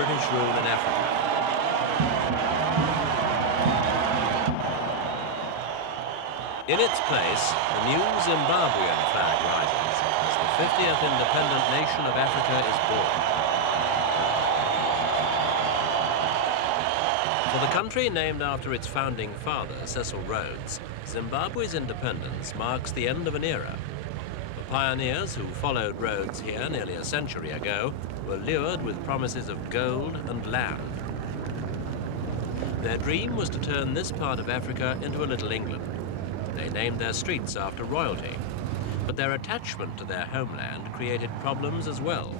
British rule in Africa. In its place, a new Zimbabwean flag rises as the 50th independent nation of Africa is born. For the country named after its founding father, Cecil Rhodes, Zimbabwe's independence marks the end of an era. The pioneers who followed Rhodes here nearly a century ago were lured with promises of gold and land. Their dream was to turn this part of Africa into a Little England. They named their streets after royalty, but their attachment to their homeland created problems as well.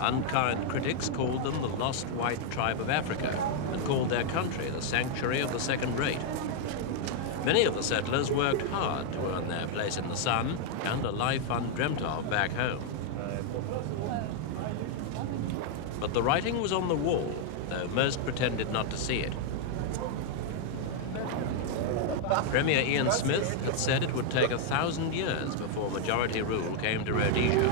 Unkind critics called them the lost white tribe of Africa and called their country the sanctuary of the second rate. Many of the settlers worked hard to earn their place in the sun and a life undreamt of back home. But the writing was on the wall, though most pretended not to see it. Premier Ian Smith had said it would take 1,000 years before majority rule came to Rhodesia.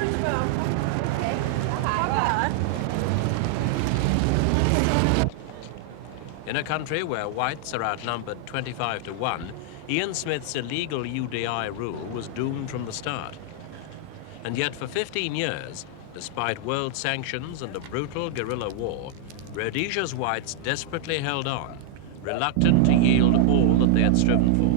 In a country where whites are outnumbered 25 to 1, Ian Smith's illegal UDI rule was doomed from the start. And yet for 15 years, despite world sanctions and a brutal guerrilla war, Rhodesia's whites desperately held on, reluctant to yield all that they had striven for.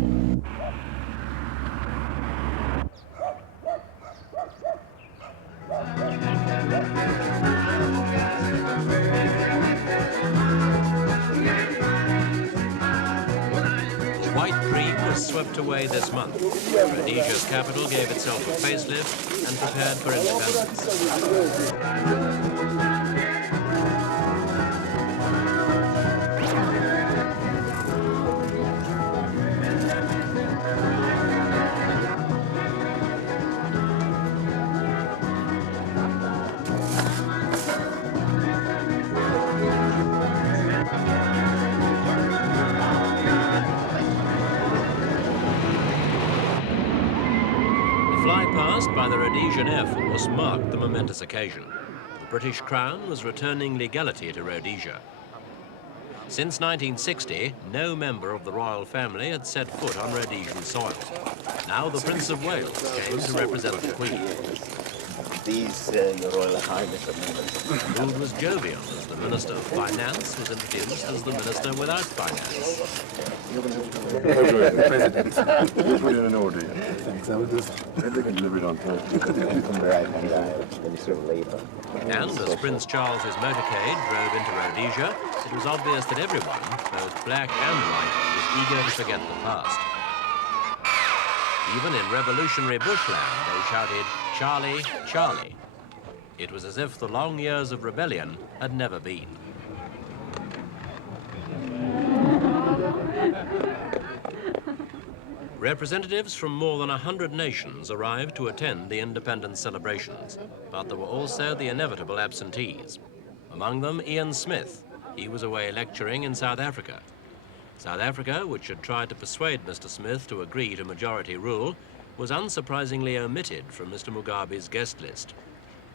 The white dream was swept away this month. Rhodesia's capital gave itself a facelift and prepared for independence. By the Rhodesian Air Force marked the momentous occasion. The British Crown was returning legality to Rhodesia. Since 1960, no member of the royal family had set foot on Rhodesian soil. Now the Prince of Wales came to represent the Queen. These, Your Royal Highness, The mood was jovial as the Minister of Finance was introduced as the Minister without Finance. We're in an order. They can deliver it on time. And as Prince Charles's motorcade drove into Rhodesia, it was obvious that everyone, both black and white, was eager to forget the past. Even in revolutionary bushland, they shouted, "Charlie, Charlie." It was as if the long years of rebellion had never been. Representatives from more than 100 nations arrived to attend the independence celebrations, but there were also the inevitable absentees. Among them, Ian Smith. He was away lecturing in South Africa. South Africa, which had tried to persuade Mr. Smith to agree to majority rule, was unsurprisingly omitted from Mr. Mugabe's guest list.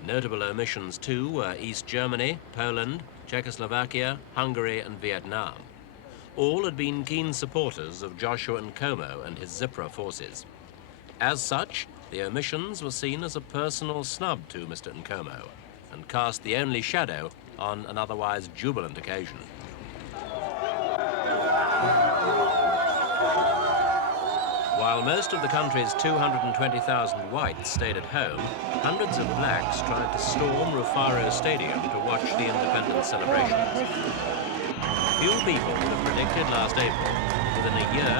Notable omissions, too, were East Germany, Poland, Czechoslovakia, Hungary, and Vietnam. All had been keen supporters of Joshua Nkomo and his Zipra forces. As such, the omissions were seen as a personal snub to Mr. Nkomo and cast the only shadow on an otherwise jubilant occasion. While most of the country's 220,000 whites stayed at home, hundreds of blacks tried to storm Rufaro Stadium to watch the independence celebrations. Few people would have predicted last April that within a year,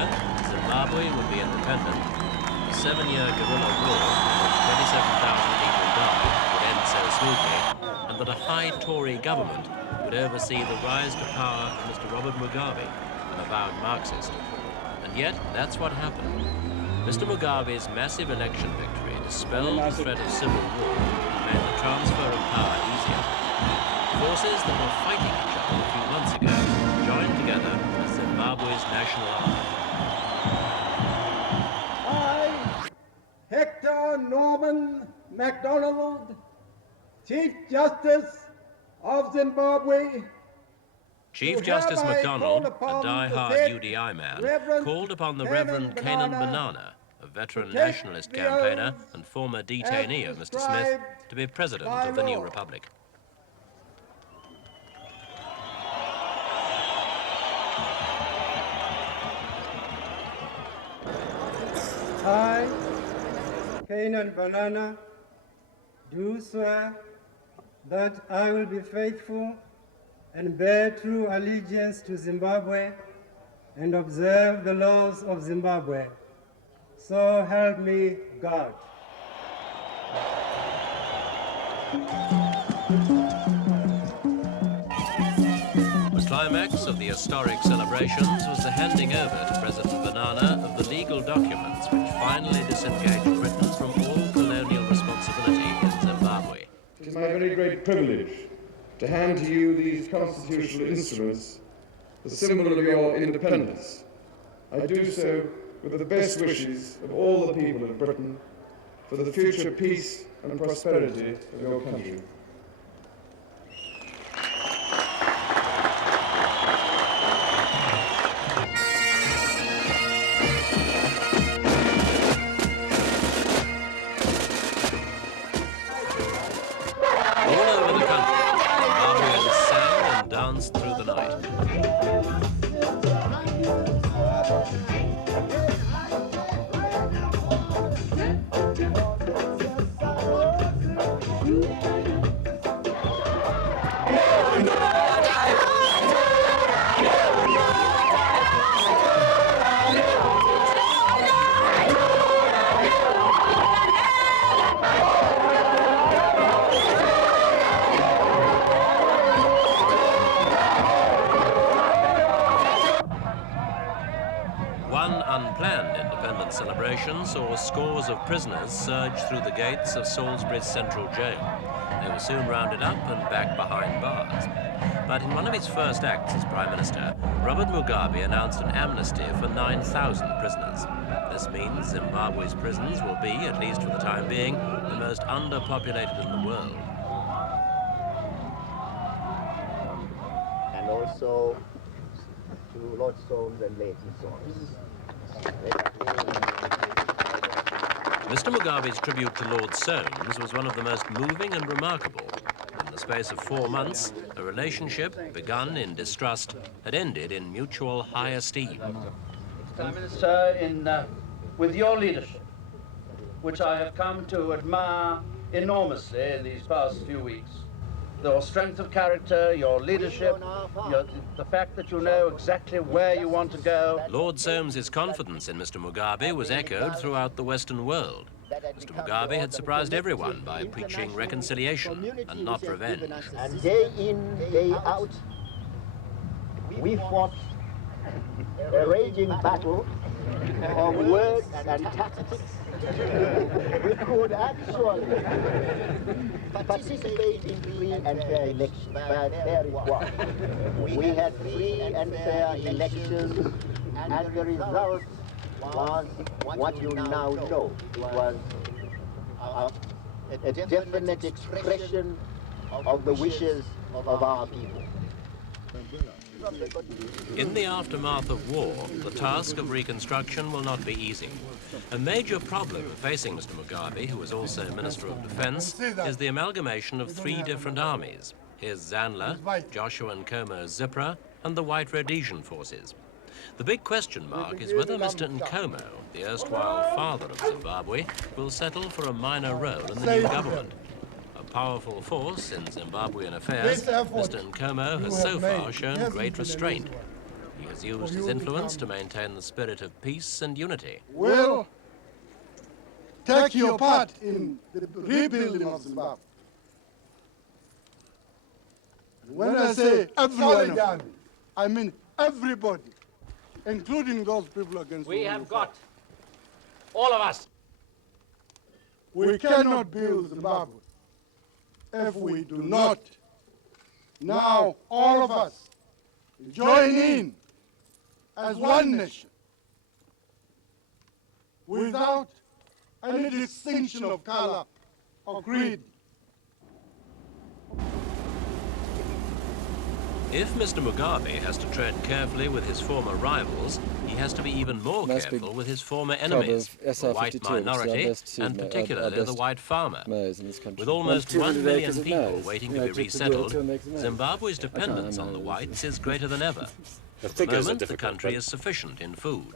Zimbabwe would be independent, a 7-year guerrilla war in which 27,000 people died would end so smoothly, and that a high Tory government would oversee the rise to power of Mr. Robert Mugabe, an avowed Marxist. And yet, that's what happened. Mr. Mugabe's massive election victory dispelled the threat of civil war and made the transfer of power easier. Forces that were fighting each other a few months ago joined together as Zimbabwe's national army. I, Hector Norman MacDonald, Chief Justice of Zimbabwe. Chief Justice MacDonald, a die-hard UDI man, called upon the Reverend Canaan Banana, a veteran nationalist campaigner and former detainee of Mr. Smith, to be president of the new republic. I, Canaan Banana, do swear that I will be faithful and bear true allegiance to Zimbabwe and observe the laws of Zimbabwe. So help me God. The climax of the historic celebrations was the handing over to President Banana of the legal documents which finally disengaged Britain from all colonial responsibility in Zimbabwe. It is my very great privilege to hand to you these constitutional instruments, the symbol of your independence. I do so with the best wishes of all the people of Britain for the future peace and prosperity of your country. Through the night. Unplanned independence celebration saw scores of prisoners surge through the gates of Salisbury's central jail. They were soon rounded up and back behind bars. But in one of his first acts as Prime Minister, Robert Mugabe announced an amnesty for 9,000 prisoners. This means Zimbabwe's prisons will be, at least for the time being, the most underpopulated in the world. And also to Lord Soames and Lady Soames. Mr. Mugabe's tribute to Lord Soames was one of the most moving and remarkable. In the space of 4 months, a relationship begun in distrust had ended in mutual high esteem. Prime Minister, with your leadership, which I have come to admire enormously in these past few weeks, your strength of character, your leadership, the fact that you know exactly where you want to go. Lord Soames's confidence in Mr. Mugabe was echoed throughout the Western world. Mr. Mugabe had surprised everyone by preaching reconciliation and not revenge. And day in, day out, we fought a raging battle of words and tactics. We could actually participate in free and fair elections, but there it was. We had free and fair elections, and the result was what you now know. It was a definite expression of the wishes of our people. In the aftermath of war, the task of reconstruction will not be easy. A major problem facing Mr. Mugabe, who was also Minister of Defense, is the amalgamation of 3 different armies: his Zanla, Joshua Nkomo's Zipra, and the White Rhodesian forces. The big question mark is whether Mr. Nkomo, the erstwhile father of Zimbabwe, will settle for a minor role in the new government. A powerful force in Zimbabwean affairs, Mr. Nkomo has so far shown great restraint. He has used his influence to maintain the spirit of peace and unity. Will take your part in the rebuilding of Zimbabwe. When I say everyone, I mean everybody, including those people against We have got, all of us. We cannot build Zimbabwe if we do not now, all of us, join in as one nation without any distinction of color or creed. If Mr. Mugabe has to tread carefully with his former rivals, he has to be even more careful with his former enemies, the white minority, and particularly the white farmer. With almost 1 million people waiting to be resettled, Zimbabwe's dependence on the whites is greater than ever. At the moment, the country is sufficient in food.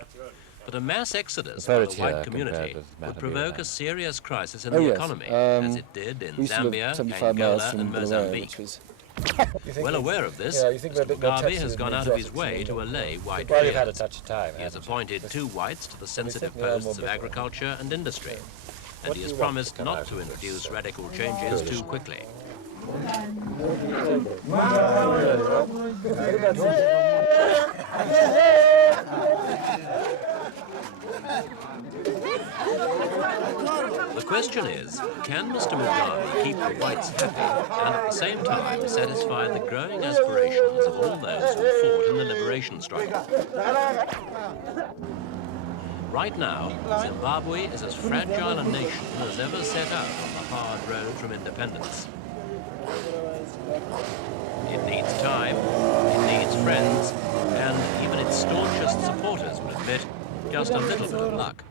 But a mass exodus from the white community would provoke a serious crisis in the economy, as it did in Zambia, Angola, and Mozambique. Well aware of this, Mr. Mugabe has gone out of his way to allay white fears. He has appointed 2 whites to the sensitive posts of agriculture and industry, and he has promised not to introduce radical changes too quickly. The question is, can Mr. Mugabe keep the whites happy and at the same time satisfy the growing aspirations of all those who fought in the liberation struggle? Right now, Zimbabwe is as fragile a nation as ever set out on the hard road from independence. It needs time, it needs friends, and even its staunchest supporters would admit just a little bit of luck.